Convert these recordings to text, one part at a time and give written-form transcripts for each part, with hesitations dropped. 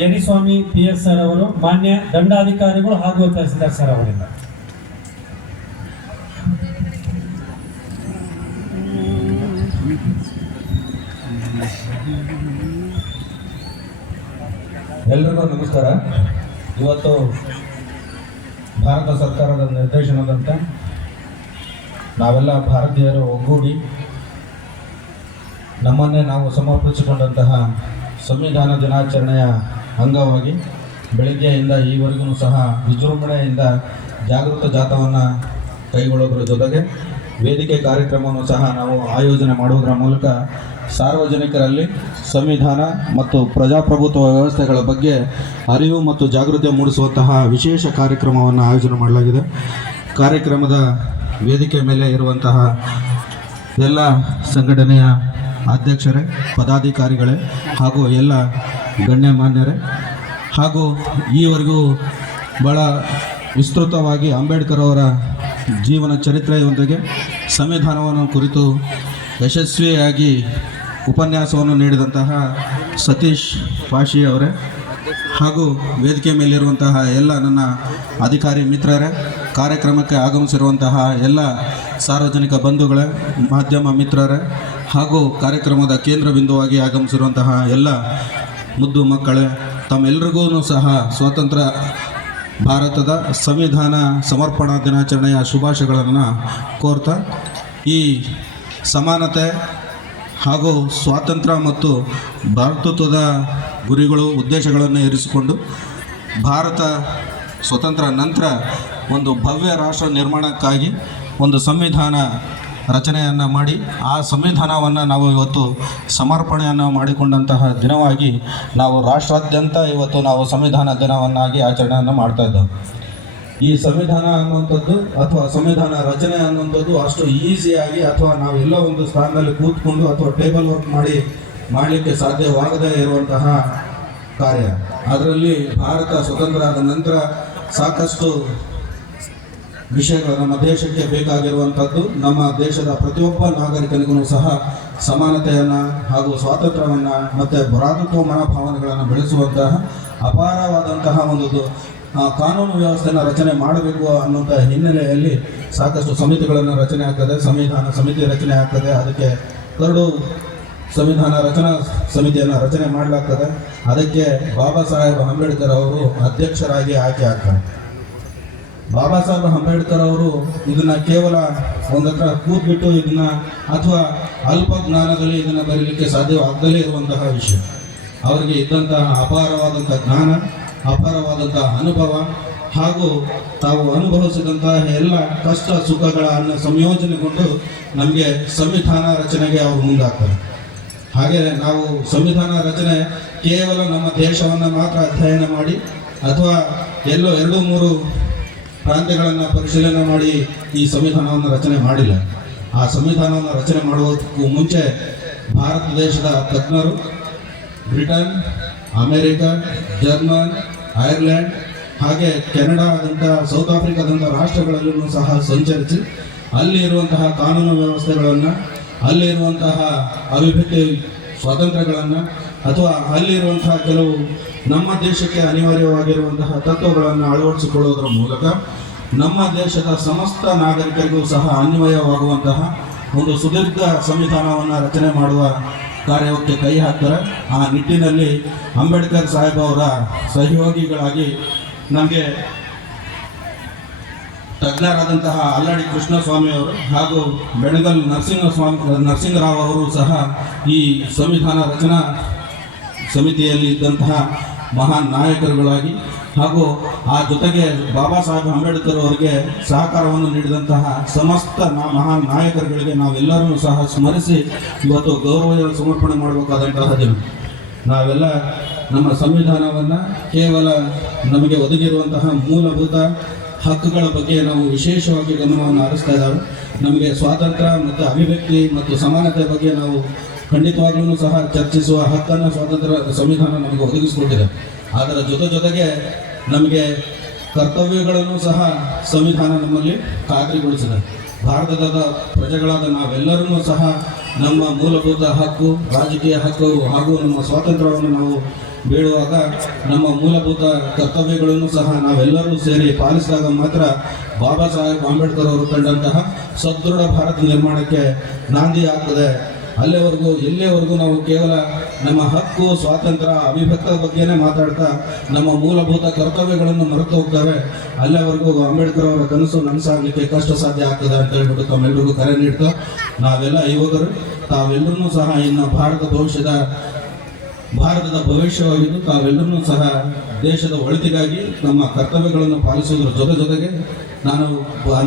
Yeriswamy PS sir ಅವರು ಮಾನ್ಯ ದಂಡಾಧಿಕಾರಿಗಳು ಹಾಗೂ ತಹಸೀಲ್ದಾರ್ ಸರ್ ಅವರಿಂದ. ಎಲ್ರಿಗೂ ನಮಸ್ಕಾರ. ಇವತ್ತು ಭಾರತ ಸರ್ಕಾರದ ನಿರ್ದೇಶನದಂತೆ ನಾವೆಲ್ಲ ಭಾರತೀಯರು ಒಗ್ಗೂಡಿ ನಮ್ಮನ್ನೇ ನಾವು ಸಮರ್ಪಿಸಿಕೊಂಡಂತಹ ಸಂವಿಧಾನ ದಿನಾಚರಣೆಯ ಅಂಗವಾಗಿ ಬೆಳಗ್ಗೆಯಿಂದ ಈವರೆಗೂ ಸಹ ವಿಜೃಂಭಣೆಯಿಂದ ಜಾಗೃತ ಜಾಥಾವನ್ನು ಕೈಗೊಳ್ಳೋದ್ರ ಜೊತೆಗೆ ವೇದಿಕೆ ಕಾರ್ಯಕ್ರಮವನ್ನು ಸಹ ನಾವು ಆಯೋಜನೆ ಮಾಡುವುದರ ಮೂಲಕ ಸಾರ್ವಜನಿಕರಲ್ಲಿ ಸಂವಿಧಾನ ಮತ್ತು ಪ್ರಜಾಪ್ರಭುತ್ವ ವ್ಯವಸ್ಥೆಗಳ ಬಗ್ಗೆ ಅರಿವು ಮತ್ತು ಜಾಗೃತಿ ಮೂಡಿಸುವಂತಹ ವಿಶೇಷ ಕಾರ್ಯಕ್ರಮವನ್ನು ಆಯೋಜನೆ ಮಾಡಲಾಗಿದೆ. ಕಾರ್ಯಕ್ರಮದ ವೇದಿಕೆ ಮೇಲೆ ಇರುವಂತಹ ಎಲ್ಲ ಸಂಘಟನೆಯ ಅಧ್ಯಕ್ಷರೇ, ಪದಾಧಿಕಾರಿಗಳೇ ಹಾಗೂ ಎಲ್ಲ ಗಣ್ಯಮಾನ್ಯರೇ ಹಾಗೂ ಈವರೆಗೂ ಭಾಳ ವಿಸ್ತೃತವಾಗಿ ಅಂಬೇಡ್ಕರ್ ಅವರ ಜೀವನ ಚರಿತ್ರೆಯೊಂದಿಗೆ ಸಂವಿಧಾನವನ್ನು ಕುರಿತು ಯಶಸ್ವಿಯಾಗಿ ಉಪನ್ಯಾಸವನ್ನು ನೀಡಿದಂತಹ ಸತೀಶ್ ಪಾಶಿ ಅವರೇ ಹಾಗೂ ವೇದಿಕೆ ಮೇಲಿರುವಂತಹ ಎಲ್ಲ ನನ್ನ ಅಧಿಕಾರಿ ಮಿತ್ರರೇ, ಕಾರ್ಯಕ್ರಮಕ್ಕೆ ಆಗಮಿಸಿರುವಂತಹ ಎಲ್ಲ ಸಾರ್ವಜನಿಕ ಬಂಧುಗಳೇ, ಮಾಧ್ಯಮ ಮಿತ್ರರೇ ಹಾಗೂ ಕಾರ್ಯಕ್ರಮದ ಕೇಂದ್ರ ಬಿಂದುವಾಗಿ ಆಗಮಿಸಿರುವಂತಹ ಎಲ್ಲ ಮುದ್ದು ಮಕ್ಕಳೇ, ತಮ್ಮೆಲ್ಲರಿಗೂ ಸಹ ಸ್ವಾತಂತ್ರ್ಯ ಭಾರತದ ಸಂವಿಧಾನ ಸಮರ್ಪಣಾ ದಿನಾಚರಣೆಯ ಶುಭಾಶಯಗಳನ್ನು ಕೋರ್ತಾ, ಈ ಸಮಾನತೆ ಹಾಗೂ ಸ್ವಾತಂತ್ರ್ಯ ಮತ್ತು ಭಾರತತ್ವದ ಗುರಿಗಳು ಉದ್ದೇಶಗಳನ್ನು ಇರಿಸಿಕೊಂಡು ಭಾರತ ಸ್ವತಂತ್ರ ನಂತರ ಒಂದು ಭವ್ಯ ರಾಷ್ಟ್ರ ನಿರ್ಮಾಣಕ್ಕಾಗಿ ಒಂದು ಸಂವಿಧಾನ ರಚನೆಯನ್ನು ಮಾಡಿ ಆ ಸಂವಿಧಾನವನ್ನು ನಾವು ಇವತ್ತು ಸಮರ್ಪಣೆಯನ್ನು ಮಾಡಿಕೊಂಡಂತಹ ದಿನವಾಗಿ ನಾವು ರಾಷ್ಟ್ರಾದ್ಯಂತ ಇವತ್ತು ನಾವು ಸಂವಿಧಾನ ದಿನವನ್ನಾಗಿ ಆಚರಣೆಯನ್ನು ಮಾಡ್ತಾ ಇದ್ದೇವೆ. ಈ ಸಂವಿಧಾನ ಅನ್ನುವಂಥದ್ದು ಅಥವಾ ಸಂವಿಧಾನ ರಚನೆ ಅನ್ನುವಂಥದ್ದು ಅಷ್ಟು ಈಸಿಯಾಗಿ ಅಥವಾ ನಾವೆಲ್ಲ ಒಂದು ಸ್ಥಾನದಲ್ಲಿ ಕೂತ್ಕೊಂಡು ಅಥವಾ ಟೇಬಲ್ ವರ್ಕ್ ಮಾಡಲಿಕ್ಕೆ ಸಾಧ್ಯವಾಗದೇ ಇರುವಂತಹ ಕಾರ್ಯ. ಅದರಲ್ಲಿ ಭಾರತ ಸ್ವತಂತ್ರ ಆದ ನಂತರ ಸಾಕಷ್ಟು ವಿಷಯಗಳು ನಮ್ಮ ದೇಶಕ್ಕೆ ಬೇಕಾಗಿರುವಂಥದ್ದು, ನಮ್ಮ ದೇಶದ ಪ್ರತಿಯೊಬ್ಬ ನಾಗರಿಕನಿಗೂ ಸಹ ಸಮಾನತೆಯನ್ನು ಹಾಗೂ ಸ್ವಾತಂತ್ರ್ಯವನ್ನು ಮತ್ತು ಭ್ರಾತೃತ್ವ ಮನೋಭಾವನೆಗಳನ್ನು ಬೆಳೆಸುವಂತಹ ಅಪಾರವಾದಂತಹ ಒಂದು ಕಾನೂನು ವ್ಯವಸ್ಥೆಯನ್ನು ರಚನೆ ಮಾಡಬೇಕು ಅನ್ನುವಂಥ ಹಿನ್ನೆಲೆಯಲ್ಲಿ ಸಾಕಷ್ಟು ಸಮಿತಿಗಳನ್ನು ರಚನೆ ಆಗ್ತದೆ, ಸಂವಿಧಾನ ಸಮಿತಿ ರಚನೆ ಆಗ್ತದೆ. ಅದಕ್ಕೆ ಕರಡು ಸಂವಿಧಾನ ರಚನಾ ಸಮಿತಿಯನ್ನು ರಚನೆ ಮಾಡಲಾಗ್ತದೆ. ಅದಕ್ಕೆ ಬಾಬಾ ಸಾಹೇಬ್ ಅಂಬೇಡ್ಕರ್ ಅವರು ಅಧ್ಯಕ್ಷರಾಗಿ ಆಯ್ಕೆ ಆಗ್ತಾರೆ. ಬಾಬಾ ಸಾಹೇಬ್ ಅಂಬೇಡ್ಕರ್ ಅವರು ಇದನ್ನು ಕೇವಲ ಒಂದತ್ರ ಕೂತ್ಬಿಟ್ಟು ಇದನ್ನು ಅಥವಾ ಅಲ್ಪ ಜ್ಞಾನದಲ್ಲಿ ಇದನ್ನು ಬರೀಲಿಕ್ಕೆ ಸಾಧ್ಯವಾಗದಲೇ ಇರುವಂತಹ ವಿಷಯ. ಅವರಿಗೆ ಇದ್ದಂತಹ ಅಪಾರವಾದಂಥ ಜ್ಞಾನ, ಅಪಾರವಾದಂತಹ ಅನುಭವ ಹಾಗೂ ತಾವು ಅನುಭವಿಸಿದಂತಹ ಎಲ್ಲ ಕಷ್ಟ ಸುಖಗಳನ್ನು ಸಂಯೋಜನೆಗೊಂಡು ನಮಗೆ ಸಂವಿಧಾನ ರಚನೆಗೆ ಅವರು ಮುಂದಾಗ್ತಾರೆ. ಹಾಗೆ ನಾವು ಸಂವಿಧಾನ ರಚನೆ ಕೇವಲ ನಮ್ಮ ದೇಶವನ್ನು ಮಾತ್ರ ಅಧ್ಯಯನ ಮಾಡಿ ಅಥವಾ ಎಲ್ಲೋ 2-3 ಪ್ರಾಂತ್ಯಗಳನ್ನು ಪರಿಶೀಲನೆ ಮಾಡಿ ಈ ಸಂವಿಧಾನವನ್ನು ರಚನೆ ಮಾಡಿಲ್ಲ. ಆ ಸಂವಿಧಾನವನ್ನು ರಚನೆ ಮಾಡುವುದಕ್ಕೂ ಮುಂಚೆ ಭಾರತ ದೇಶದ ತಜ್ಞರು ಬ್ರಿಟನ್, ಅಮೇರಿಕ, ಜರ್ಮನ್, ಐರ್ಲೆಂಡ್ ಹಾಗೆ ಕೆನಡಾದಂಥ, ಸೌತ್ ಆಫ್ರಿಕಾದಂಥ ರಾಷ್ಟ್ರಗಳಲ್ಲೂ ಸಹ ಸಂಚರಿಸಿ ಅಲ್ಲಿ ಇರುವಂತಹ ಕಾನೂನು ವ್ಯವಸ್ಥೆಗಳನ್ನು, ಅಲ್ಲಿರುವಂತಹ ಅಭಿವ್ಯಕ್ತಿ ಸ್ವಾತಂತ್ರ್ಯಗಳನ್ನು ಅಥವಾ ಅಲ್ಲಿರುವಂತಹ ಕೆಲವು ನಮ್ಮ ದೇಶಕ್ಕೆ ಅನಿವಾರ್ಯವಾಗಿರುವಂತಹ ತತ್ವಗಳನ್ನು ಅಳವಡಿಸಿಕೊಳ್ಳುವುದರ ಮೂಲಕ ನಮ್ಮ ದೇಶದ ಸಮಸ್ತ ನಾಗರಿಕರಿಗೂ ಸಹ ಅನ್ವಯವಾಗುವಂತಹ ಒಂದು ಸುದೀರ್ಘ ಸಂವಿಧಾನವನ್ನು ರಚನೆ ಮಾಡುವ ಕಾರ್ಯಕ್ಕೆ ಕೈ ಹಾಕ್ತಾರೆ. ಆ ನಿಟ್ಟಿನಲ್ಲಿ ಅಂಬೇಡ್ಕರ್ ಸಾಹೇಬ್ ಅವರ ಸಹಯೋಗಿಗಳಾಗಿ ನಮಗೆ ತಜ್ಞರಾದಂತಹ ಅಲ್ಲಾಡಿ ಕೃಷ್ಣಸ್ವಾಮಿ ಅವರು ಹಾಗೂ ಬೆಣಗಲ್ ನರಸಿಂಗರಾವ್ ಅವರು ಸಹ ಈ ಸಂವಿಧಾನ ರಚನಾ ಸಮಿತಿಯಲ್ಲಿ ಇದ್ದಂತಹ ಮಹಾನ್ ನಾಯಕರುಗಳಾಗಿ ಹಾಗೂ ಆ ಜೊತೆಗೆ ಬಾಬಾ ಸಾಹೇಬ್ ಅಂಬೇಡ್ಕರ್ ಅವರಿಗೆ ಸಹಕಾರವನ್ನು ನೀಡಿದಂತಹ ಸಮಸ್ತ ಮಹಾನ್ ನಾಯಕರುಗಳಿಗೆ ನಾವೆಲ್ಲರೂ ಸಹ ಸ್ಮರಿಸಿ ಇವತ್ತು ಗೌರವ ಸಮರ್ಪಣೆ ಮಾಡಬೇಕಾದಂತಹ ದಿನ. ನಾವೆಲ್ಲ ನಮ್ಮ ಸಂವಿಧಾನವನ್ನು ಕೇವಲ ನಮಗೆ ಒದಗಿರುವಂತಹ ಮೂಲಭೂತ ಹಕ್ಕುಗಳ ಬಗ್ಗೆ ನಾವು ವಿಶೇಷವಾಗಿ ಗಮನವನ್ನು ಹರಿಸ್ತಾ ಇದ್ದಾವೆ. ನಮಗೆ ಸ್ವಾತಂತ್ರ್ಯ ಮತ್ತು ಅಭಿವ್ಯಕ್ತಿ ಮತ್ತು ಸಮಾನತೆ ಬಗ್ಗೆ ನಾವು ಖಂಡಿತವಾಗ್ಲೂ ಸಹ ಚರ್ಚಿಸುವ ಹಕ್ಕನ್ನು ಸ್ವಾತಂತ್ರ್ಯ ಸಂವಿಧಾನ ನಮಗೆ ಒದಗಿಸಿಕೊಟ್ಟಿದೆ. ಅದರ ಜೊತೆಗೆ ನಮಗೆ ಕರ್ತವ್ಯಗಳನ್ನು ಸಹ ಸಂವಿಧಾನ ನಮ್ಮಲ್ಲಿ ಖಾತ್ರಿಗೊಳಿಸಿದೆ. ಭಾರತದ ಪ್ರಜೆಗಳಾದ ನಾವೆಲ್ಲರೂ ಸಹ ನಮ್ಮ ಮೂಲಭೂತ ಹಕ್ಕು, ರಾಜಕೀಯ ಹಕ್ಕು ಹಾಗೂ ನಮ್ಮ ಸ್ವಾತಂತ್ರ್ಯವನ್ನು ನಾವು ಬೀಳುವಾಗ ನಮ್ಮ ಮೂಲಭೂತ ಕರ್ತವ್ಯಗಳನ್ನು ಸಹ ನಾವೆಲ್ಲರೂ ಸೇರಿ ಪಾಲಿಸಿದಾಗ ಮಾತ್ರ ಬಾಬಾ ಸಾಹೇಬ್ ಅಂಬೇಡ್ಕರ್ ಅವರು ಕಂಡಂತಹ ಸದೃಢ ಭಾರತ ನಿರ್ಮಾಣಕ್ಕೆ ನಾಂದಿ ಆಗ್ತದೆ. ಅಲ್ಲಿವರೆಗೂ ಎಲ್ಲಿವರೆಗೂ ನಾವು ಕೇವಲ ನಮ್ಮ ಹಕ್ಕು ಸ್ವಾತಂತ್ರ್ಯ ಅವಿಭಕ್ತ ಬಗ್ಗೆನೇ ಮಾತಾಡ್ತಾ ನಮ್ಮ ಮೂಲಭೂತ ಕರ್ತವ್ಯಗಳನ್ನು ಮರೆತು ಹೋಗ್ತವೆ, ಅಲ್ಲಿವರೆಗೂ ಅಂಬೇಡ್ಕರ್ ಅವರ ಕನಸು ನನಸಾಗಲಿಕ್ಕೆ ಕಷ್ಟ ಸಾಧ್ಯ ಆಗ್ತದೆ ಅಂತ ಹೇಳ್ಬಿಟ್ಟು ತಮ್ಮೆಲ್ಲರಿಗೂ ಕರೆ ನೀಡ್ತಾ, ನಾವೆಲ್ಲ ಯುವಕರು ತಾವೆಲ್ಲರೂ ಸಹ ಇನ್ನು ಭಾರತದ ಭವಿಷ್ಯವಾಗಿದ್ದು ತಾವೆಲ್ಲರೂ ಸಹ ದೇಶದ ಒಳಿತಿಗಾಗಿ ನಮ್ಮ ಕರ್ತವ್ಯಗಳನ್ನು ಪಾಲಿಸುವುದರ ಜೊತೆಗೆ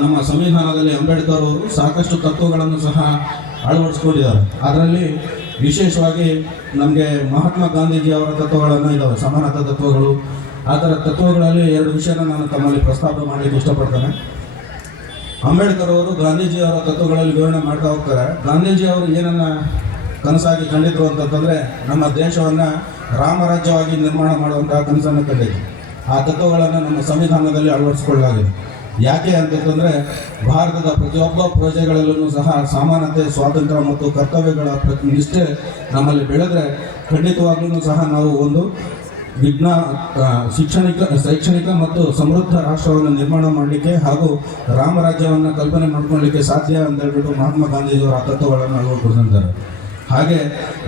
ನಮ್ಮ ಸಂವಿಧಾನದಲ್ಲಿ ಅಂಬೇಡ್ಕರ್ ಅವರು ಸಾಕಷ್ಟು ತತ್ವಗಳನ್ನು ಸಹ ಅಳವಡಿಸ್ಕೊಂಡಿದ್ದಾರೆ. ಅದರಲ್ಲಿ ವಿಶೇಷವಾಗಿ ನಮಗೆ ಮಹಾತ್ಮ ಗಾಂಧೀಜಿ ಅವರ ತತ್ವಗಳನ್ನು ಇದ್ದಾವೆ, ಸಮಾನತಾ ತತ್ವಗಳು. ಆ ಥರ ತತ್ವಗಳಲ್ಲಿ 2 ವಿಷಯನ ನಾನು ತಮ್ಮಲ್ಲಿ ಪ್ರಸ್ತಾಪ ಮಾಡಲಿಕ್ಕೆ ಇಷ್ಟಪಡ್ತೇನೆ. ಅಂಬೇಡ್ಕರ್ ಅವರು ಗಾಂಧೀಜಿ ಅವರ ತತ್ವಗಳಲ್ಲಿ ವಿವರಣೆ ಮಾಡ್ತಾ ಹೋಗ್ತಾರೆ. ಗಾಂಧೀಜಿ ಅವರು ಏನನ್ನ ಕನಸಾಗಿ ಕಂಡಿದ್ರು ಅಂತಂತಂದರೆ ನಮ್ಮ ದೇಶವನ್ನು ರಾಮರಾಜ್ಯವಾಗಿ ನಿರ್ಮಾಣ ಮಾಡುವಂತಹ ಕನಸನ್ನು ಕಂಡಿದ್ರು. ಆ ತತ್ವಗಳನ್ನು ನಮ್ಮ ಸಂವಿಧಾನದಲ್ಲಿ ಅಳವಡಿಸಿಕೊಳ್ಳಲಾಗಿದೆ. ಯಾಕೆ ಅಂತಂದರೆ ಭಾರತದ ಪ್ರತಿಯೊಬ್ಬ ಪ್ರಜೆಗಳಲ್ಲೂ ಸಹ ಸಮಾನತೆ, ಸ್ವಾತಂತ್ರ್ಯ ಮತ್ತು ಕರ್ತವ್ಯಗಳ ನಿಷ್ಠೆ ನಮ್ಮಲ್ಲಿ ಬೆಳೆದ್ರೆ ಖಂಡಿತವಾಗ್ಲೂ ಸಹ ನಾವು ಒಂದು ಶೈಕ್ಷಣಿಕ ಮತ್ತು ಸಮೃದ್ಧ ರಾಷ್ಟ್ರವನ್ನು ನಿರ್ಮಾಣ ಮಾಡಲಿಕ್ಕೆ ಹಾಗೂ ರಾಮರಾಜ್ಯವನ್ನು ಕಲ್ಪನೆ ಮಾಡ್ಕೊಳ್ಳಲಿಕ್ಕೆ ಸಾಧ್ಯ ಅಂತ ಹೇಳ್ಬಿಟ್ಟು ಮಹಾತ್ಮ ಗಾಂಧೀಜಿಯವರ ತತ್ವಗಳನ್ನು ಅಳವಡಿಸಿದ್ದಾರೆ. ಹಾಗೆ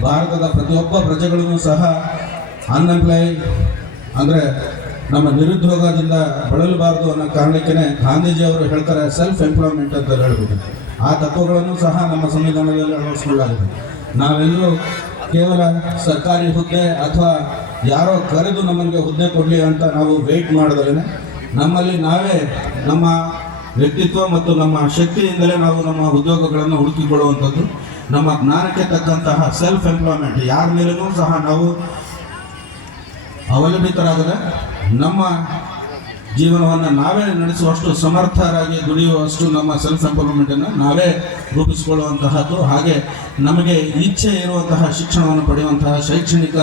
ಭಾರತದ ಪ್ರತಿಯೊಬ್ಬ ಪ್ರಜೆಗಳಿಗೂ ಸಹ ಅನ್ಎಂಪ್ಲಾಯ್ಡ್ ಅಂದರೆ ನಮ್ಮ ನಿರುದ್ಯೋಗದಿಂದ ಬಳಲಬಾರದು ಅನ್ನೋ ಕಾರಣಕ್ಕೆ ಗಾಂಧೀಜಿಯವರು ಹೇಳ್ತಾರೆ ಸೆಲ್ಫ್ ಎಂಪ್ಲಾಯ್ಮೆಂಟ್ ಅಂತ ಹೇಳ್ಬಿಟ್ಟು. ಆ ತತ್ವಗಳನ್ನು ಸಹ ನಮ್ಮ ಸಂವಿಧಾನದಲ್ಲಿ ಅಳವಡಿಸಿಕೊಳ್ಳಲಾಗಿದೆ. ನಾವೆಲ್ಲರೂ ಕೇವಲ ಸರ್ಕಾರಿ ಹುದ್ದೆ ಅಥವಾ ಯಾರೋ ಕರೆದು ನಮಗೆ ಹುದ್ದೆ ಕೊಡಲಿ ಅಂತ ನಾವು ವೆಯ್ಟ್ ಮಾಡಿದ್ರೆ ನಮ್ಮಲ್ಲಿ ನಾವೇ ನಮ್ಮ ವ್ಯಕ್ತಿತ್ವ ಮತ್ತು ನಮ್ಮ ಶಕ್ತಿಯಿಂದಲೇ ನಾವು ನಮ್ಮ ಉದ್ಯೋಗಗಳನ್ನು ಹುಡುಕಿಕೊಳ್ಳುವಂಥದ್ದು, ನಮ್ಮ ಜ್ಞಾನಕ್ಕೆ ತಕ್ಕಂತಹ ಸೆಲ್ಫ್ ಎಂಪ್ಲಾಯ್ಮೆಂಟ್ ಯಾರ ಮೇಲೂ ಸಹ ನಾವು ಅವಲಂಬಿತರಾಗದೆ ನಮ್ಮ ಜೀವನವನ್ನು ನಾವೇ ನಡೆಸುವಷ್ಟು ಸಮರ್ಥರಾಗಿ ದುಡಿಯುವಷ್ಟು ನಮ್ಮ ಸೆಲ್ಫ್ ಎಂಪ್ಲಾಯ್ಮೆಂಟನ್ನು ನಾವೇ ರೂಪಿಸಿಕೊಳ್ಳುವಂತಹದ್ದು. ಹಾಗೆ ನಮಗೆ ಇಚ್ಛೆ ಇರುವಂತಹ ಶಿಕ್ಷಣವನ್ನು ಪಡೆಯುವಂತಹ ಶೈಕ್ಷಣಿಕ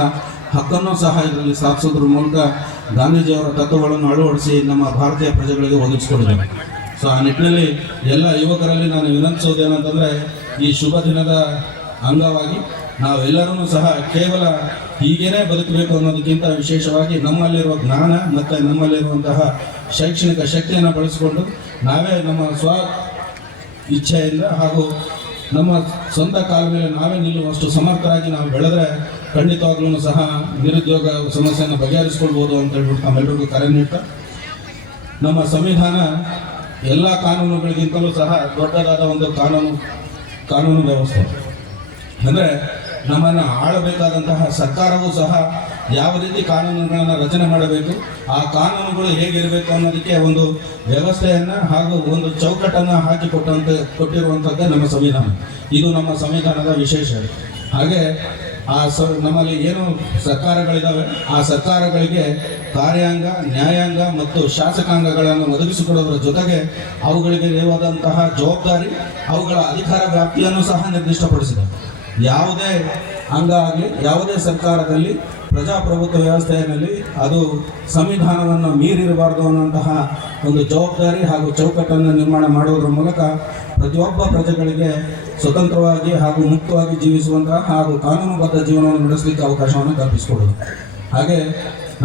ಹಕ್ಕನ್ನು ಸಹ ಇದರಲ್ಲಿ ಸ್ಥಾಪಿಸೋದ್ರ ಮೂಲಕ ಗಾಂಧೀಜಿಯವರ ತತ್ವಗಳನ್ನು ಅಳವಡಿಸಿ ನಮ್ಮ ಭಾರತೀಯ ಪ್ರಜೆಗಳಿಗೆ ಒದಗಿಸಿಕೊಡಿದ್ದಾರೆ. ಸೊ ಆ ನಿಟ್ಟಿನಲ್ಲಿ ಎಲ್ಲ ಯುವಕರಲ್ಲಿ ನಾನು ವಿನಂತಿಸೋದೇನಂತಂದರೆ, ಈ ಶುಭ ದಿನದ ಅಂಗವಾಗಿ ನಾವೆಲ್ಲರೂ ಸಹ ಕೇವಲ ಹೀಗೇನೆ ಬದುಕಬೇಕು ಅನ್ನೋದಕ್ಕಿಂತ ವಿಶೇಷವಾಗಿ ನಮ್ಮಲ್ಲಿರುವ ಜ್ಞಾನ ಮತ್ತು ನಮ್ಮಲ್ಲಿರುವಂತಹ ಶೈಕ್ಷಣಿಕ ಶಕ್ತಿಯನ್ನು ಬಳಸಿಕೊಂಡು ನಾವೇ ನಮ್ಮ ಸ್ವ ಇಚ್ಛೆಯಿಂದ ಹಾಗೂ ನಮ್ಮ ಸ್ವಂತ ಕಾಲ ಮೇಲೆ ನಾವೇ ನಿಲ್ಲುವಷ್ಟು ಸಮರ್ಥರಾಗಿ ನಾವು ಬೆಳೆದ್ರೆ ಖಂಡಿತವಾಗ್ಲೂ ಸಹ ನಿರುದ್ಯೋಗ ಸಮಸ್ಯೆಯನ್ನು ಬಗೆಹರಿಸ್ಕೊಳ್ಬೋದು ಅಂತ ಹೇಳ್ಬಿಟ್ಟು ನಮ್ಮೆಲ್ಲರಿಗೂ ಕರೆ ನೀಡ್ತಾ, ನಮ್ಮ ಸಂವಿಧಾನ ಎಲ್ಲ ಕಾನೂನುಗಳಿಗಿಂತಲೂ ಸಹ ದೊಡ್ಡದಾದ ಒಂದು ಕಾನೂನು ವ್ಯವಸ್ಥೆ. ಅಂದರೆ ನಮ್ಮನ್ನು ಆಳಬೇಕಾದಂತಹ ಸರ್ಕಾರವೂ ಸಹ ಯಾವ ರೀತಿ ಕಾನೂನುಗಳನ್ನು ರಚನೆ ಮಾಡಬೇಕು, ಆ ಕಾನೂನುಗಳು ಹೇಗಿರಬೇಕು ಅನ್ನೋದಕ್ಕೆ ಒಂದು ವ್ಯವಸ್ಥೆಯನ್ನು ಹಾಗೂ ಒಂದು ಚೌಕಟ್ಟನ್ನು ಕೊಟ್ಟಿರುವಂಥದ್ದೇ ನಮ್ಮ ಸಂವಿಧಾನ. ಇದು ನಮ್ಮ ಸಂವಿಧಾನದ ವಿಶೇಷ. ಹಾಗೆ ನಮ್ಮಲ್ಲಿ ಏನು ಸರ್ಕಾರಗಳಿದ್ದಾವೆ ಆ ಸರ್ಕಾರಗಳಿಗೆ ಕಾರ್ಯಾಂಗ, ನ್ಯಾಯಾಂಗ ಮತ್ತು ಶಾಸಕಾಂಗಗಳನ್ನು ಒದಗಿಸಿಕೊಡೋದ್ರ ಜೊತೆಗೆ ಅವುಗಳಿಗೆ ಇರುವಂತಹ ಜವಾಬ್ದಾರಿ, ಅವುಗಳ ಅಧಿಕಾರ ವ್ಯಾಪ್ತಿಯನ್ನು ಸಹ ನಿರ್ದಿಷ್ಟಪಡಿಸಿದೆ. ಯಾವುದೇ ಅಂಗ ಆಗಲಿ, ಯಾವುದೇ ಸರ್ಕಾರದಲ್ಲಿ ಪ್ರಜಾಪ್ರಭುತ್ವ ವ್ಯವಸ್ಥೆಯಲ್ಲಿ ಅದು ಸಂವಿಧಾನವನ್ನು ಮೀರಿರಬಾರ್ದು ಅನ್ನುವಂತಹ ಒಂದು ಜವಾಬ್ದಾರಿ ಹಾಗೂ ಚೌಕಟ್ಟನ್ನು ನಿರ್ಮಾಣ ಮಾಡುವುದರ ಮೂಲಕ ಪ್ರತಿಯೊಬ್ಬ ಪ್ರಜೆಗಳಿಗೆ ಸ್ವತಂತ್ರವಾಗಿ ಹಾಗೂ ಮುಕ್ತವಾಗಿ ಜೀವಿಸುವಂತಹ ಹಾಗೂ ಕಾನೂನುಬದ್ಧ ಜೀವನವನ್ನು ನಡೆಸಲಿಕ್ಕೆ ಅವಕಾಶವನ್ನು ಕಲ್ಪಿಸಿಕೊಡೋದು. ಹಾಗೆ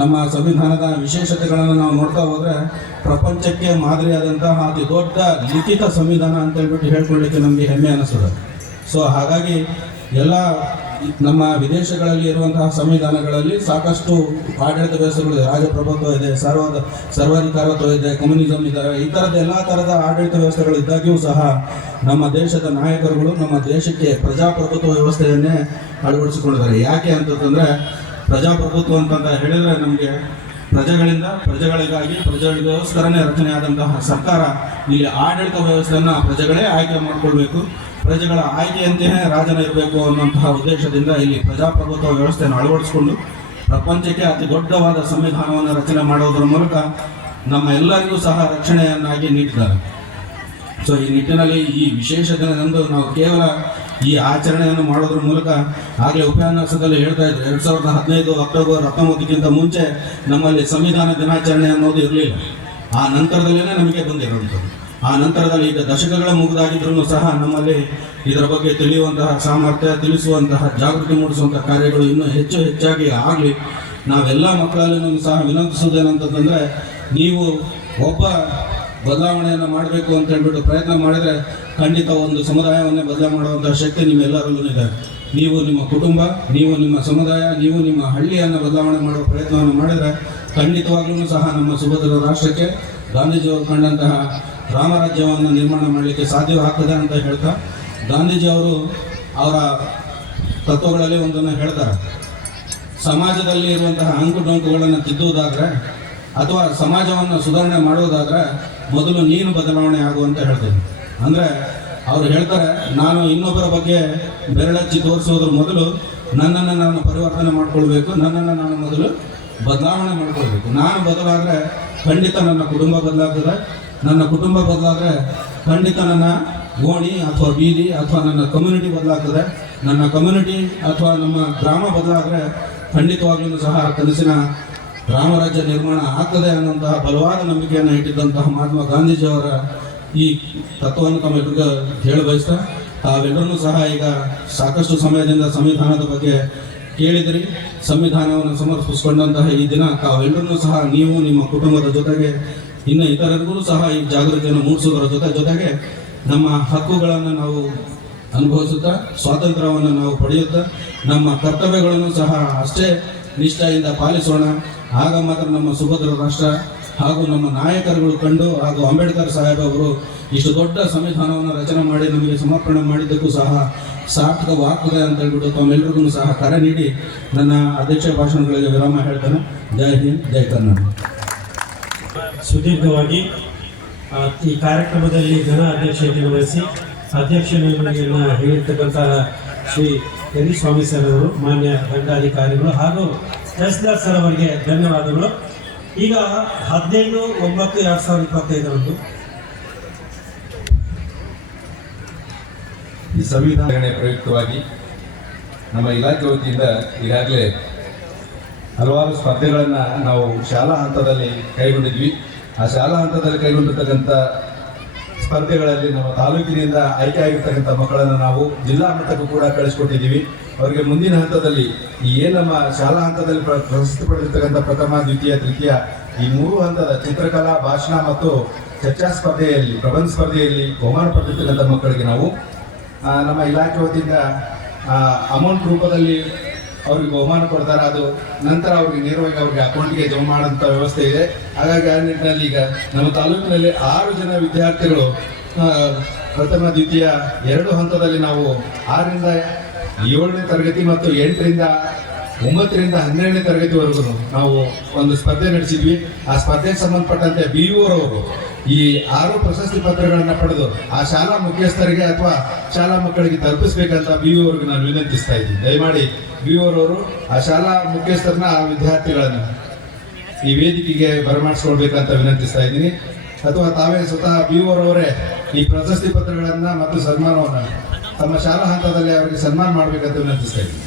ನಮ್ಮ ಸಂವಿಧಾನದ ವಿಶೇಷತೆಗಳನ್ನು ನಾವು ನೋಡ್ತಾ ಹೋದರೆ ಪ್ರಪಂಚಕ್ಕೆ ಮಾದರಿಯಾದಂತಹ ಅತಿ ದೊಡ್ಡ ಲಿಖಿತ ಸಂವಿಧಾನ ಅಂತ ಹೇಳ್ಬಿಟ್ಟು ಹೇಳ್ಕೊಳ್ಳಿಕ್ಕೆ ನಮಗೆ ಹೆಮ್ಮೆ ಅನ್ನಿಸ್ತದೆ. ಸೊ ಹಾಗಾಗಿ ಎಲ್ಲ ನಮ್ಮ ವಿದೇಶಗಳಲ್ಲಿ ಇರುವಂತಹ ಸಂವಿಧಾನಗಳಲ್ಲಿ ಸಾಕಷ್ಟು ಆಡಳಿತ ವ್ಯವಸ್ಥೆಗಳಿದೆ. ರಾಜಪ್ರಭುತ್ವ ಇದೆ, ಸರ್ವಾಧಿಕಾರತ್ವ ಇದೆ, ಕಮ್ಯುನಿಸಂ ಇದ್ದಾರೆ. ಈ ಥರದ ಎಲ್ಲ ಥರದ ಆಡಳಿತ ವ್ಯವಸ್ಥೆಗಳಿದ್ದಾಗ್ಯೂ ಸಹ ನಮ್ಮ ದೇಶದ ನಾಯಕರುಗಳು ನಮ್ಮ ದೇಶಕ್ಕೆ ಪ್ರಜಾಪ್ರಭುತ್ವ ವ್ಯವಸ್ಥೆಯನ್ನೇ ಅಳವಡಿಸಿಕೊಂಡಿದ್ದಾರೆ. ಯಾಕೆ ಅಂತಂದರೆ ಪ್ರಜಾಪ್ರಭುತ್ವ ಅಂತಂತ ಹೇಳಿದರೆ ನಮಗೆ ಪ್ರಜೆಗಳಿಂದ ಪ್ರಜೆಗಳಿಗಾಗಿ ಪ್ರಜೆಗಳಿಗೋಸ್ಕರನೇ ರಚನೆ ಆದಂತಹ ಸರ್ಕಾರ. ಇಲ್ಲಿ ಆಡಳಿತ ವ್ಯವಸ್ಥೆಯನ್ನು ಪ್ರಜೆಗಳೇ ಆಯ್ಕೆ ಮಾಡಿಕೊಳ್ಬೇಕು, ಪ್ರಜೆಗಳ ಆಯ್ಕೆಯಂತೆಯೇ ರಾಜನ ಇರಬೇಕು ಅನ್ನುವಂತಹ ಉದ್ದೇಶದಿಂದ ಇಲ್ಲಿ ಪ್ರಜಾಪ್ರಭುತ್ವ ವ್ಯವಸ್ಥೆಯನ್ನು ಅಳವಡಿಸಿಕೊಂಡು ಪ್ರಪಂಚಕ್ಕೆ ಅತಿ ದೊಡ್ಡವಾದ ಸಂವಿಧಾನವನ್ನು ರಚನೆ ಮಾಡುವುದರ ಮೂಲಕ ನಮ್ಮ ಎಲ್ಲರಿಗೂ ಸಹ ರಕ್ಷಣೆಯನ್ನಾಗಿ ನೀಡಿದ್ದಾರೆ. ಸೊ ಈ ನಿಟ್ಟಿನಲ್ಲಿ ಈ ವಿಶೇಷ ದಿನದಂದು ನಾವು ಕೇವಲ ಈ ಆಚರಣೆಯನ್ನು ಮಾಡೋದ್ರ ಮೂಲಕ, ಆಗಲೇ ಉಪನ್ಯಾಸದಲ್ಲಿ ಹೇಳ್ತಾ ಇದ್ರು 2015 ಅಕ್ಟೋಬರ್ 19ಕ್ಕಿಂತ ಮುಂಚೆ ನಮ್ಮಲ್ಲಿ ಸಂವಿಧಾನ ದಿನಾಚರಣೆ ಅನ್ನೋದು ಇರಲಿಲ್ಲ. ಆ ನಂತರದಲ್ಲೇ ನಮಗೆ ಬಂದಿರುವಂಥದ್ದು. ಆ ನಂತರದಲ್ಲಿ ಈಗ ದಶಕಗಳ ಮುಗಿದಾಗಿದ್ರೂ ಸಹ ನಮ್ಮಲ್ಲಿ ಇದರ ಬಗ್ಗೆ ತಿಳಿಯುವಂತಹ ಸಾಮರ್ಥ್ಯ, ತಿಳಿಸುವಂತಹ ಜಾಗೃತಿ ಮೂಡಿಸುವಂತಹ ಕಾರ್ಯಗಳು ಇನ್ನೂ ಹೆಚ್ಚಾಗಿ ಆಗಲಿ. ನಾವೆಲ್ಲ ಮಕ್ಕಳಲ್ಲೂ ಸಹ ವಿನಂತಿಸುವುದೇನಂತಂದರೆ, ನೀವು ಒಬ್ಬ ಬದಲಾವಣೆಯನ್ನು ಮಾಡಬೇಕು ಅಂತ ಹೇಳ್ಬಿಟ್ಟು ಪ್ರಯತ್ನ ಮಾಡಿದರೆ ಖಂಡಿತ ಒಂದು ಸಮುದಾಯವನ್ನೇ ಬದಲಾವಣೆ ಮಾಡುವಂಥ ಶಕ್ತಿ ನಿಮ್ಮೆಲ್ಲರಲ್ಲೂ ಇದೆ. ನೀವು ನಿಮ್ಮ ಕುಟುಂಬ, ನೀವು ನಿಮ್ಮ ಸಮುದಾಯ, ನೀವು ನಿಮ್ಮ ಹಳ್ಳಿಯನ್ನು ಬದಲಾವಣೆ ಮಾಡುವ ಪ್ರಯತ್ನವನ್ನು ಮಾಡಿದರೆ ಖಂಡಿತವಾಗ್ಲೂ ಸಹ ನಮ್ಮ ಸುಭದ್ರ ರಾಷ್ಟ್ರಕ್ಕೆ ಗಾಂಧೀಜಿಯವರು ಕಂಡಂತಹ ರಾಮರಾಜ್ಯವನ್ನು ನಿರ್ಮಾಣ ಮಾಡಲಿಕ್ಕೆ ಸಾಧ್ಯವಾಗ್ತದೆ ಅಂತ ಹೇಳ್ತಾ, ಗಾಂಧೀಜಿಯವರು ಅವರ ತತ್ವಗಳಲ್ಲಿ ಒಂದನ್ನು ಹೇಳ್ತಾರೆ, ಸಮಾಜದಲ್ಲಿ ಇರುವಂತಹ ಅಂಕುಡೊಂಕುಗಳನ್ನು ತಿದ್ದುವುದಾದರೆ ಅಥವಾ ಸಮಾಜವನ್ನು ಸುಧಾರಣೆ ಮಾಡುವುದಾದರೆ ಮೊದಲು ನೀನು ಬದಲಾವಣೆ ಆಗುವಂತ ಹೇಳ್ತೇನೆ. ಅಂದರೆ ಅವರು ಹೇಳ್ತಾರೆ, ನಾನು ಇನ್ನೊಬ್ಬರ ಬಗ್ಗೆ ಬೆರಳಚ್ಚಿ ತೋರಿಸೋದ್ರ ಮೊದಲು ನನ್ನನ್ನು ನಾನು ಪರಿವರ್ತನೆ ಮಾಡ್ಕೊಳ್ಬೇಕು, ನನ್ನನ್ನು ನಾನು ಮೊದಲು ಬದಲಾವಣೆ ಮಾಡ್ಕೊಳ್ಬೇಕು. ನಾನು ಬದಲಾದರೆ ಖಂಡಿತ ನನ್ನ ಕುಟುಂಬ ಬದಲಾಗ್ತದೆ, ನನ್ನ ಕುಟುಂಬ ಬದಲಾದರೆ ಖಂಡಿತ ನನ್ನ ಓಣಿ ಅಥವಾ ಬೀದಿ ಅಥವಾ ನನ್ನ ಕಮ್ಯುನಿಟಿ ಬದಲಾಗ್ತದೆ, ನನ್ನ ಕಮ್ಯುನಿಟಿ ಅಥವಾ ನಮ್ಮ ಗ್ರಾಮ ಬದಲಾದರೆ ಖಂಡಿತವಾಗ್ಲೂ ಸಹ ಕನಸಿನ ರಾಮರಾಜ್ಯ ನಿರ್ಮಾಣ ಆಗ್ತದೆ ಅನ್ನುವಂತಹ ಬಲವಾದ ನಂಬಿಕೆಯನ್ನು ಇಟ್ಟಿದ್ದಂತಹ ಮಹಾತ್ಮ ಗಾಂಧೀಜಿಯವರ ಈ ತತ್ವವನ್ನು ತಮ್ಮೆಲ್ಲರಿಗೂ ಹೇಳಿ ಬಯಸ್ತಾ, ತಾವೆಲ್ಲರೂ ಸಹ ಈಗ ಸಾಕಷ್ಟು ಸಮಯದಿಂದ ಸಂವಿಧಾನದ ಬಗ್ಗೆ ಕೇಳಿದ್ರಿ. ಸಂವಿಧಾನವನ್ನು ಸಮರ್ಪಿಸಿಕೊಂಡಂತಹ ಈ ದಿನ ತಾವೆಲ್ಲರೂ ಸಹ ನೀವು ನಿಮ್ಮ ಕುಟುಂಬದ ಜೊತೆಗೆ ಇನ್ನು ಇತರರಿಗೂ ಸಹ ಈ ಜಾಗೃತಿಯನ್ನು ಮೂಡಿಸೋದರ ಜೊತೆಗೆ ನಮ್ಮ ಹಕ್ಕುಗಳನ್ನು ನಾವು ಅನುಭವಿಸುತ್ತಾ, ಸ್ವಾತಂತ್ರ್ಯವನ್ನು ನಾವು ಪಡೆಯುತ್ತಾ, ನಮ್ಮ ಕರ್ತವ್ಯಗಳನ್ನು ಸಹ ಅಷ್ಟೇ ನಿಷ್ಠೆಯಿಂದ ಪಾಲಿಸೋಣ. ಆಗ ಮಾತ್ರ ನಮ್ಮ ಸುಭದ್ರ ರಾಷ್ಟ್ರ ಹಾಗೂ ನಮ್ಮ ನಾಯಕರುಗಳು ಕಂಡು ಹಾಗೂ ಅಂಬೇಡ್ಕರ್ ಸಾಹೇಬ್ ಅವರು ಇಷ್ಟು ದೊಡ್ಡ ಸಂವಿಧಾನವನ್ನು ರಚನೆ ಮಾಡಿ ನಮಗೆ ಸಮರ್ಪಣೆ ಮಾಡಿದ್ದಕ್ಕೂ ಸಹ ಸಾರ್ಥಕವಾಗ್ತದೆ ಅಂತ ಹೇಳ್ಬಿಟ್ಟು ತಮ್ಮೆಲ್ಲರಿಗೂ ಸಹ ಕರೆ ನೀಡಿ ನನ್ನ ಅಧ್ಯಕ್ಷ ಭಾಷಣಗಳಿಗೆ ವಿರಾಮ ಹೇಳ್ತಾನೆ. ಜೈ ಹಿಂದ್, ಜೈ ಕರ್ನಾಟಕ. ಸುದೀರ್ಘವಾಗಿ ಈ ಕಾರ್ಯಕ್ರಮದಲ್ಲಿ ಘನ ಅಧ್ಯಕ್ಷತೆಯನ್ನು ವಹಿಸಿ ಅಧ್ಯಕ್ಷತೆಯನ್ನು ಹೇಳಿರ್ತಕ್ಕಂತಹ ಶ್ರೀ ಯರಿಸ್ವಾಮಿ ಸರ್ ಅವರು, ಮಾನ್ಯ ದಂಡಾಧಿಕಾರಿಗಳು ಹಾಗೂ ತಹಸೀಲ್ದಾರ್ ಸರ್ ಅವರಿಗೆ ಧನ್ಯವಾದಗಳು. ಈಗ 15/9/2025 ಈ ಸಂವಿಧಾನ ಪ್ರಯುಕ್ತವಾಗಿ ನಮ್ಮ ಇಲಾಖೆ ವತಿಯಿಂದ ಈಗಾಗಲೇ ಹಲವಾರು ಸ್ಪರ್ಧೆಗಳನ್ನು ನಾವು ಶಾಲಾ ಹಂತದಲ್ಲಿ ಕೈಗೊಂಡಿದ್ವಿ. ಆ ಶಾಲಾ ಹಂತದಲ್ಲಿ ಕೈಗೊಂಡಿರ್ತಕ್ಕಂಥ ಸ್ಪರ್ಧೆಗಳಲ್ಲಿ ನಮ್ಮ ತಾಲೂಕಿನಿಂದ ಆಯ್ಕೆ ಆಗಿರ್ತಕ್ಕಂಥ ಮಕ್ಕಳನ್ನು ನಾವು ಜಿಲ್ಲಾ ಮಟ್ಟಕ್ಕೂ ಕೂಡ ಕಳಿಸ್ಕೊಟ್ಟಿದ್ದೀವಿ. ಅವರಿಗೆ ಮುಂದಿನ ಹಂತದಲ್ಲಿ ನಮ್ಮ ಶಾಲಾ ಹಂತದಲ್ಲಿ ಪ್ರಶಸ್ತಿ ಪಡೆದಿರ್ತಕ್ಕಂಥ ಪ್ರಥಮ, ದ್ವಿತೀಯ, ತೃತೀಯ ಈ 3 ಹಂತದ ಚಿತ್ರಕಲಾ, ಭಾಷಣ ಮತ್ತು ಚರ್ಚಾ ಸ್ಪರ್ಧೆಯಲ್ಲಿ, ಪ್ರಬಂಧ ಸ್ಪರ್ಧೆಯಲ್ಲಿ ಬಹುಮಾನ ಪಡೆದಿರ್ತಕ್ಕಂಥ ಮಕ್ಕಳಿಗೆ ನಾವು ನಮ್ಮ ಇಲಾಖೆ ವತಿಯಿಂದ ಅಮೌಂಟ್ ರೂಪದಲ್ಲಿ ಅವ್ರಿಗೆ ಬಹುಮಾನ ಕೊಡ್ತಾರೆ. ಅದು ನಂತರ ಅವ್ರಿಗೆ ನೇರವಾಗಿ ಅವ್ರಿಗೆ ಅಕೌಂಟ್ಗೆ ಜಮಾ ಮಾಡೋಂಥ ವ್ಯವಸ್ಥೆ ಇದೆ. ಹಾಗಾಗಿ ಆ ನಿಟ್ಟಿನಲ್ಲಿ ಈಗ ನಮ್ಮ ತಾಲೂಕಿನಲ್ಲಿ 6 ಜನ ವಿದ್ಯಾರ್ಥಿಗಳು ಪ್ರಥಮ, ದ್ವಿತೀಯ 2 ಹಂತದಲ್ಲಿ ನಾವು 6ರಿಂದ 7ನೇ ತರಗತಿ ಮತ್ತು 8ರಿಂದ 9ರಿಂದ 12ನೇ ತರಗತಿವರೆಗೂ ನಾವು ಒಂದು ಸ್ಪರ್ಧೆ ನಡೆಸಿದ್ವಿ. ಆ ಸ್ಪರ್ಧೆಗೆ ಸಂಬಂಧಪಟ್ಟಂತೆ BO ರವರು ಈ 6 ಪ್ರಶಸ್ತಿ ಪತ್ರಗಳನ್ನು ಪಡೆದು ಆ ಶಾಲಾ ಮುಖ್ಯಸ್ಥರಿಗೆ ಅಥವಾ ಶಾಲಾ ಮಕ್ಕಳಿಗೆ ತಲುಪಿಸ್ಬೇಕಂತ BO ಅವ್ರಿಗೆ ನಾನು ವಿನಂತಿಸ್ತಾ ಇದ್ದೀನಿ. ದಯಮಾಡಿ BO ರವರು ಆ ಶಾಲಾ ಮುಖ್ಯಸ್ಥರನ್ನ, ಆ ವಿದ್ಯಾರ್ಥಿಗಳನ್ನು ಈ ವೇದಿಕೆಗೆ ಬರಮಾಡಿಸ್ಕೊಳ್ಬೇಕಂತ ವಿನಂತಿಸ್ತಾ ಇದ್ದೀನಿ. ಅಥವಾ ತಾವೇ ಸ್ವತಃ BO ರವರೇ ಈ ಪ್ರಶಸ್ತಿ ಪತ್ರಗಳನ್ನು ಮತ್ತು ಸನ್ಮಾನವನ್ನು ತಮ್ಮ ಶಾಲಾ ಹಂತದಲ್ಲಿ ಅವರಿಗೆ ಸನ್ಮಾನ ಮಾಡಬೇಕಂತ ವಿನಂತಿಸ್ತಾ ಇದ್ದೀನಿ.